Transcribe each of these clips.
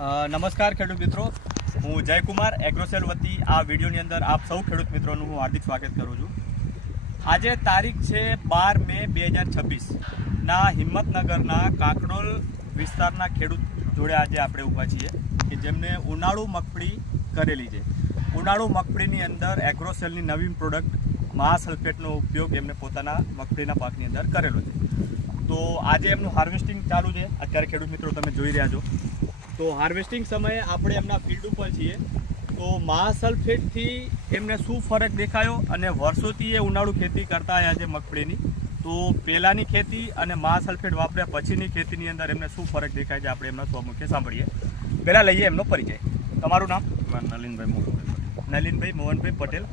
નમસ્કાર ખેડૂત મિત્રો, હું જયકુમાર એગ્રોસેલ વતી આ વિડીયોની અંદર આપ સૌ ખેડૂત મિત્રોનું હું હાર્દિક સ્વાગત કરું છું। આજે તારીખ છે 12 મે 2026 ના હિંમતનગરના કાકડોલ વિસ્તારના ખેડૂત જોડે આજે આપણે ઊભા છીએ કે જેમને ઉનાળુ મગફળી કરેલી છે। ઉનાળુ મગફળીની અંદર એગ્રોસેલની નવીન પ્રોડક્ટ મહાસલ્ફેટનો ઉપયોગ એમને પોતાના મગફળીના પાકની અંદર કરેલો છે। તો આજે એમનું હાર્વેસ્ટિંગ ચાલુ છે। અત્યારે ખેડૂત મિત્રો તમે જોઈ રહ્યા છો। તો હાર્વેસ્ટિંગ સમયે આપણે એમના ફિલ્ડ ઉપર છીએ। તો મહાસલ્ફેટથી એમને શું ફરક દેખાયો અને વર્ષોથી એ ઉનાળુ ખેતી કરતા આવ્યા છે મગફળીની, તો પહેલાંની ખેતી અને મહાસલ્ફેટ વાપર્યા પછીની ખેતીની અંદર એમને શું ફરક દેખાય છે આપણે એમના સ્વમુખે સાંભળીએ। પહેલાં લઈએ એમનો પરિચય। તમારું નામ? નલિનભાઈ મોહનભાઈ નલિનભાઈ મોહનભાઈ પટેલ,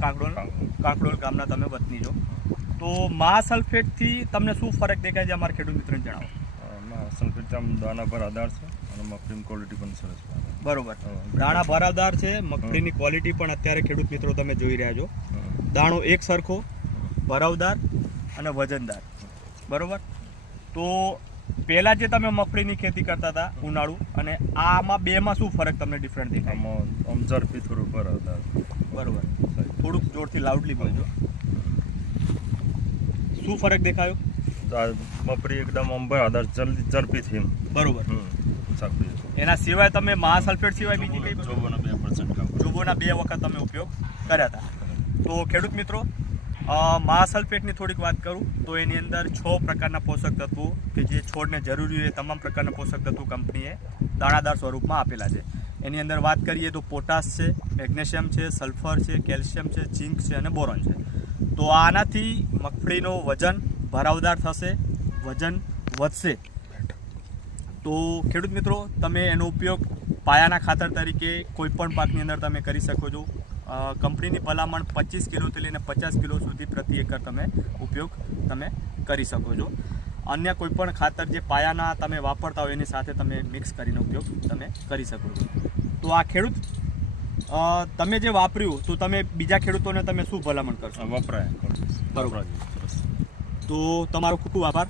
કાકડોલ ગામના તમે વતની છો। તો મહાસલ્ફેટથી તમને શું ફરક દેખાય છે અમારા ખેડૂત મિત્રોને જણાવો। સલ્ફેટ આમ દાણા પર આધાર છે અને મગફળીની ક્વોલિટી પણ સરસ છે। બરોબર, દાણા ભરાવદાર છે, મગફળીની ક્વોલિટી પણ અત્યારે ખેડૂત મિત્રો તમે જોઈ રહ્યા છો। દાણો એક સરખો, ભરાવદાર અને વજનદાર, બરોબર। તો પહેલાં જે તમે મગફળીની ખેતી કરતા હતા ઉનાળુ અને આમાં બેમાં શું ફરક તમને ડિફરન્ટ દેખાય? આમ ઝડપી થોડું ભરાવદાર, બરોબર। થોડુંક જોરથી લાઉડલી બોલજો। શું ફરક દેખાયો? મગફળી એકદમ આમ ભરાવદાર, જલ્દી ઝડપી થઈ, બરોબર। સાચું। એના સિવાય તમે મહાસલ્ફેટ સિવાય બીજી કઈ જોબોના 2% જોબોના 2 વખત તમે ઉપયોગ કર્યા હતા। તો ખેડૂત મિત્રો, મહાસલ્ફેટની થોડીક વાત કરું તો એની અંદર 6 પ્રકારના પોષક તત્વો કે જે છોડને જરૂરી હોય તમામ પ્રકારના પોષક તત્વો કંપનીએ દાણાદાર સ્વરૂપમાં આપેલા છે। એની અંદર વાત કરીએ તો પોટાશ છે, મેગ્નેશિયમ છે, સલ્ફર છે, કેલ્શિયમ છે, ઝિંક છે અને બોરોન છે। તો આનાથી મગફળીનો વજન ભરાવદાર થશે, વજન વધશે। તો ખેડૂત મિત્રો, તમે એનો ઉપયોગ પાયાના ખાતર તરીકે કોઈપણ પાકની અંદર તમે કરી શકો છો। કંપનીની ભલામણ 25 કિલોથી લઈને 50 કિલો સુધી પ્રતિ એકર તમે ઉપયોગ તમે કરી શકો છો। અન્ય કોઈપણ ખાતર જે પાયાના તમે વાપરતા હોય એની સાથે તમે મિક્સ કરીને ઉપયોગ તમે કરી શકો છો। તો આ ખેડૂત તમે જે વાપર્યું તો તમે બીજા ખેડૂતોને તમે શું ભલામણ કરશો? વપરાય, બરોબર। તો તમારો ખૂબ ખૂબ આભાર।